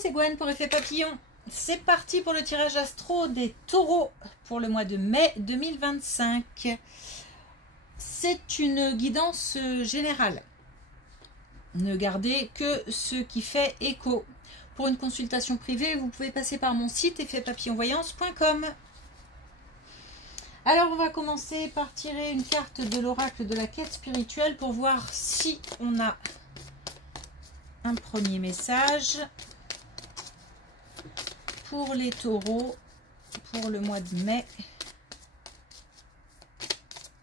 c'est Gwen pour Effet Papillon. C'est parti pour le tirage astro des taureaux pour le mois de mai 2025. C'est une guidance générale. Ne gardez que ce qui fait écho. Pour une consultation privée, vous pouvez passer par mon site effetpapillonvoyance.com. Alors, on va commencer par tirer une carte de l'oracle de la quête spirituelle pour voir si on a un premier message pour les taureaux pour le mois de mai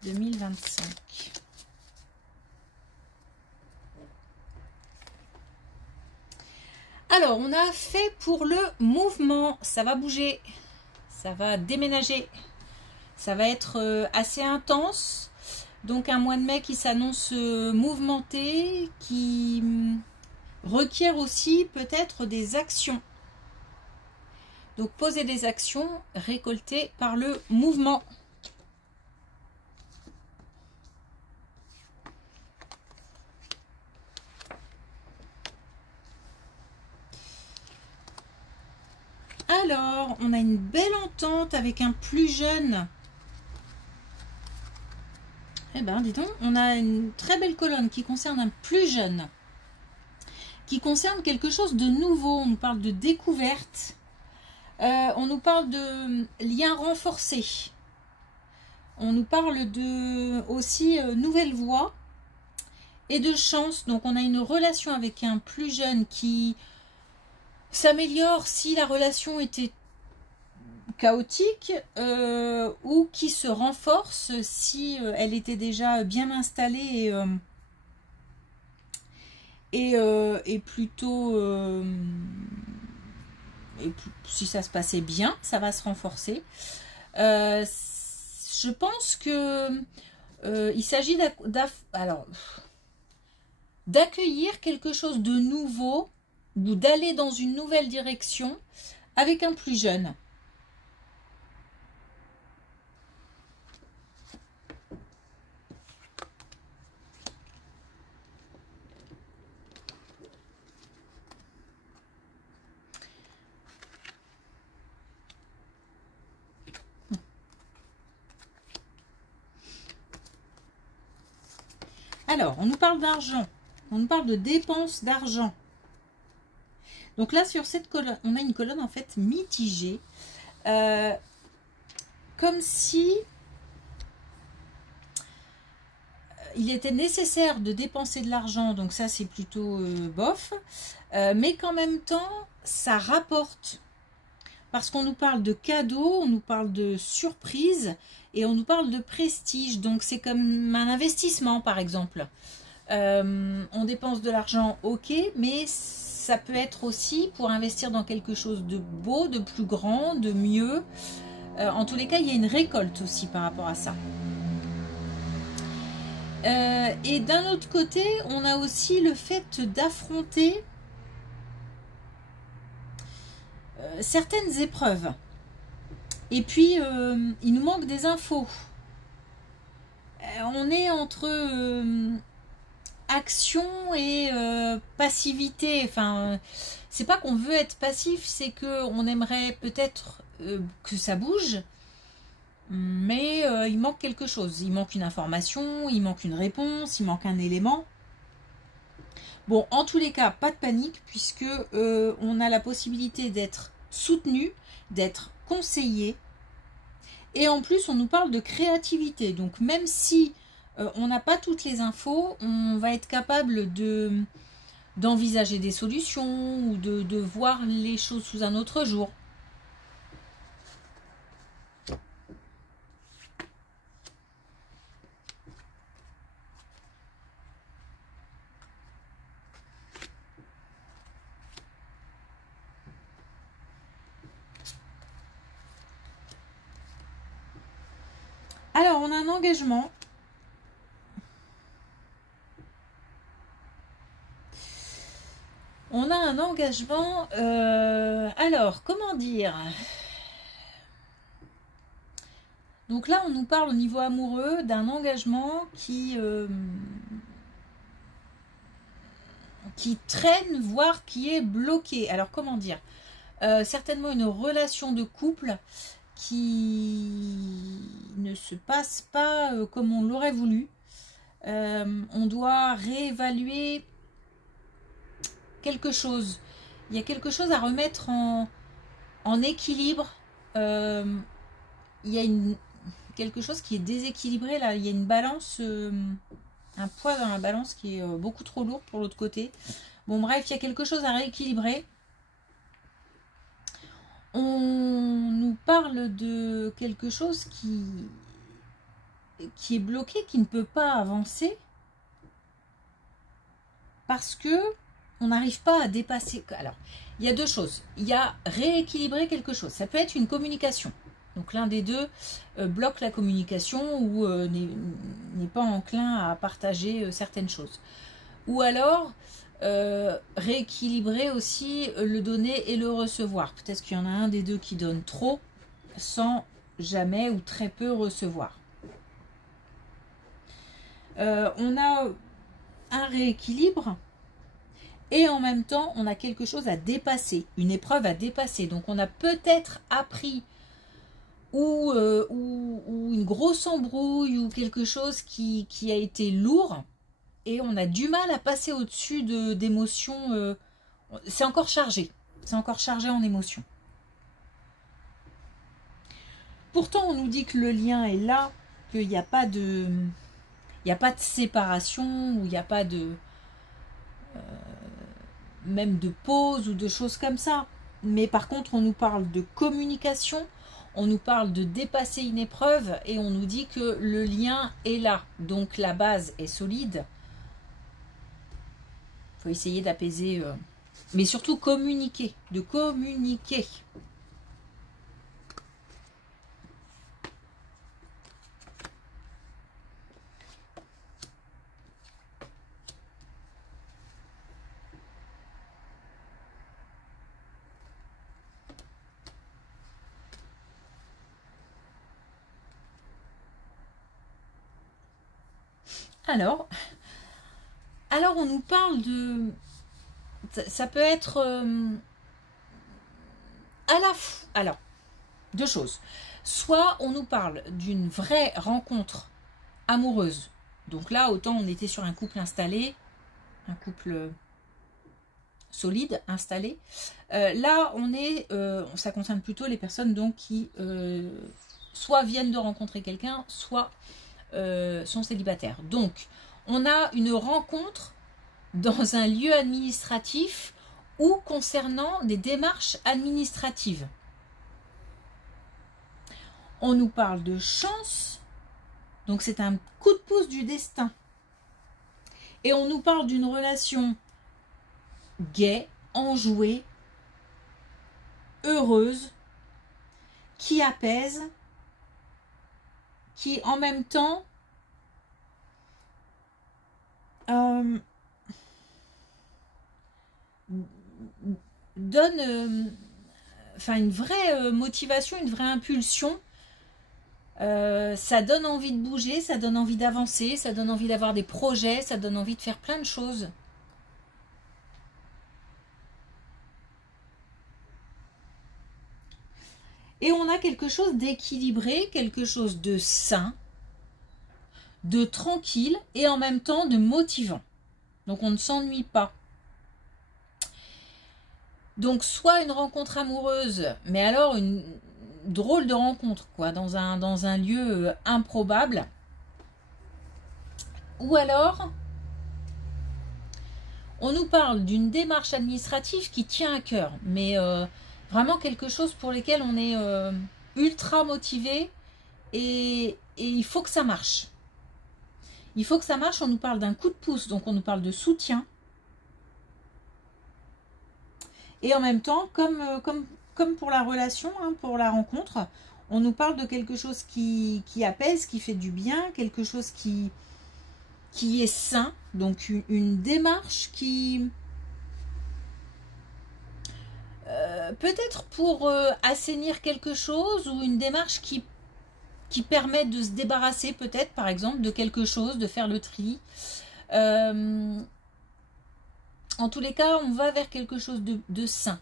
2025. Alors, on a fait pour le mouvement. Ça va bouger, ça va déménager. Ça va être assez intense. Donc, un mois de mai qui s'annonce mouvementé, qui requiert aussi peut-être des actions. Donc, poser des actions récoltées par le mouvement. Alors, on a une belle entente avec un plus jeune. Eh bien, dis donc, on a une très belle colonne qui concerne un plus jeune. Qui concerne quelque chose de nouveau. On nous parle de découverte. On nous parle de liens renforcés. On nous parle de aussi nouvelle voie et de chance. Donc on a une relation avec un plus jeune qui s'améliore si la relation était chaotique ou qui se renforce si elle était déjà bien installée et plutôt... et si ça se passait bien, ça va se renforcer. Je pense que il s'agit d'accueillir quelque chose de nouveau ou d'aller dans une nouvelle direction avec un plus jeune. Alors, on nous parle d'argent, on nous parle de dépenses d'argent. Donc là, sur cette colonne, on a une colonne en fait mitigée, comme si il était nécessaire de dépenser de l'argent, donc ça c'est plutôt bof, mais qu'en même temps, ça rapporte. Parce qu'on nous parle de cadeaux, on nous parle de surprises et on nous parle de prestige. Donc c'est comme un investissement par exemple. On dépense de l'argent, ok, mais ça peut être aussi pour investir dans quelque chose de beau, de plus grand, de mieux. En tous les cas, il y a une récolte aussi par rapport à ça. Et d'un autre côté, on a aussi le fait d'affronter certaines épreuves. Et puis, il nous manque des infos. On est entre action et passivité. Enfin, c'est pas qu'on veut être passif, c'est qu'on aimerait peut-être que ça bouge, mais il manque quelque chose. Il manque une information, il manque une réponse, il manque un élément. Bon, en tous les cas, pas de panique, puisque on a la possibilité d'être soutenu, d'être conseillé. Et en plus, on nous parle de créativité. Donc, même si on n'a pas toutes les infos, on va être capable d'envisager des solutions ou de voir les choses sous un autre jour. Alors, on a un engagement. On a un engagement. Alors, comment dire? Donc là, on nous parle au niveau amoureux d'un engagement qui traîne, voire qui est bloqué. Alors comment dire, certainement une relation de couple qui ne se passe pas comme on l'aurait voulu. On doit réévaluer quelque chose. Il y a quelque chose à remettre en équilibre. Il y a quelque chose qui est déséquilibré là. Il y a une balance, un poids dans la balance qui est beaucoup trop lourd pour l'autre côté. Bon bref, il y a quelque chose à rééquilibrer. On nous parle de quelque chose qui est bloqué, qui ne peut pas avancer parce que on n'arrive pas à dépasser. Alors, il y a deux choses. Il y a rééquilibrer quelque chose. Ça peut être une communication. Donc l'un des deux bloque la communication ou n'est pas enclin à partager certaines choses. Ou alors rééquilibrer aussi le donner et le recevoir. Peut-être qu'il y en a un des deux qui donne trop sans jamais ou très peu recevoir. On a un rééquilibre et en même temps on a quelque chose à dépasser, une épreuve à dépasser. Donc on a peut-être appris ou une grosse embrouille ou quelque chose qui a été lourd et on a du mal à passer au-dessus d'émotions. C'est encore chargé en émotions. Pourtant on nous dit que le lien est là, qu'il n'y a pas de séparation, ou il n'y a pas de même de pause ou de choses comme ça. Mais par contre on nous parle de communication, on nous parle de dépasser une épreuve et on nous dit que le lien est là. Donc la base est solide. Il faut essayer d'apaiser, mais surtout communiquer, de communiquer. Alors on nous parle de... Ça peut être alors, deux choses. Soit on nous parle d'une vraie rencontre amoureuse. Donc là, autant on était sur un couple installé, un couple solide, installé. Là, ça concerne plutôt les personnes donc qui soit viennent de rencontrer quelqu'un, soit sont célibataires. Donc, on a une rencontre dans un lieu administratif ou concernant des démarches administratives. On nous parle de chance, donc c'est un coup de pouce du destin. Et on nous parle d'une relation gaie, enjouée, heureuse, qui apaise, qui en même temps donne une vraie motivation, une vraie impulsion. Ça donne envie de bouger, ça donne envie d'avancer, ça donne envie d'avoir des projets, ça donne envie de faire plein de choses. Et on a quelque chose d'équilibré, quelque chose de sain, de tranquille et en même temps de motivant. Donc on ne s'ennuie pas. Donc soit une rencontre amoureuse, mais alors une drôle de rencontre, quoi, dans un lieu improbable. Ou alors, on nous parle d'une démarche administrative qui tient à cœur, mais vraiment quelque chose pour lequel on est ultra motivé et il faut que ça marche. Il faut que ça marche, on nous parle d'un coup de pouce, donc on nous parle de soutien. Et en même temps, comme pour la relation, hein, pour la rencontre, on nous parle de quelque chose qui apaise, qui fait du bien, quelque chose qui est sain, donc une démarche qui... peut-être pour assainir quelque chose ou une démarche qui permet de se débarrasser peut-être par exemple de quelque chose, de faire le tri. En tous les cas, on va vers quelque chose de sain.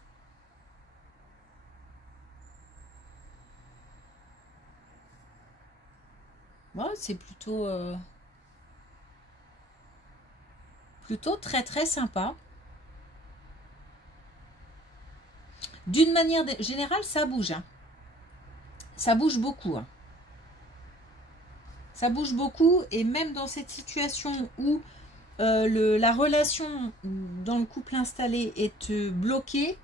Ouais, c'est plutôt, plutôt très très sympa. D'une manière générale, ça bouge. Hein. Ça bouge beaucoup. Hein. Ça bouge beaucoup et même dans cette situation où la relation dans le couple installé est bloquée,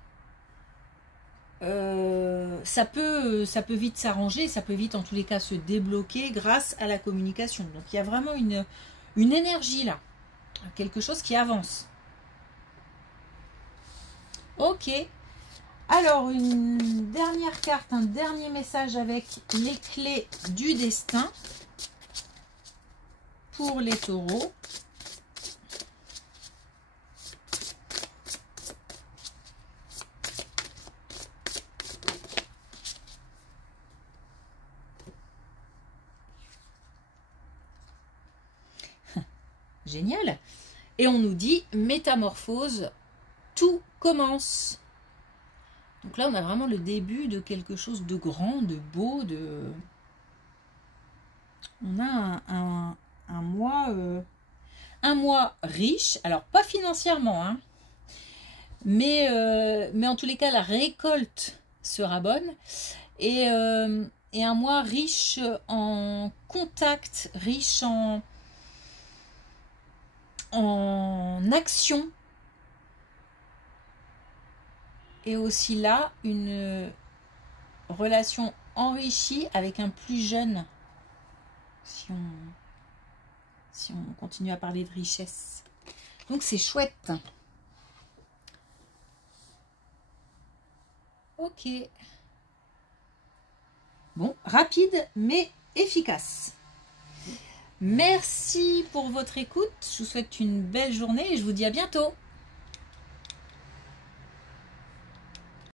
ça peut vite s'arranger, ça peut vite en tous les cas se débloquer grâce à la communication. Donc il y a vraiment une énergie là, quelque chose qui avance. Ok, alors une dernière carte, un dernier message avec les clés du destin pour les taureaux. Génial. Et on nous dit métamorphose, tout commence. Donc là, on a vraiment le début de quelque chose de grand, de beau, de... On a un mois riche, alors pas financièrement, hein, mais en tous les cas, la récolte sera bonne. Et un mois riche en contact, riche en action. Et aussi là, une relation enrichie avec un plus jeune. Si on continue à parler de richesse. Donc c'est chouette. Ok. Bon, rapide mais efficace. Merci pour votre écoute. Je vous souhaite une belle journée et je vous dis à bientôt.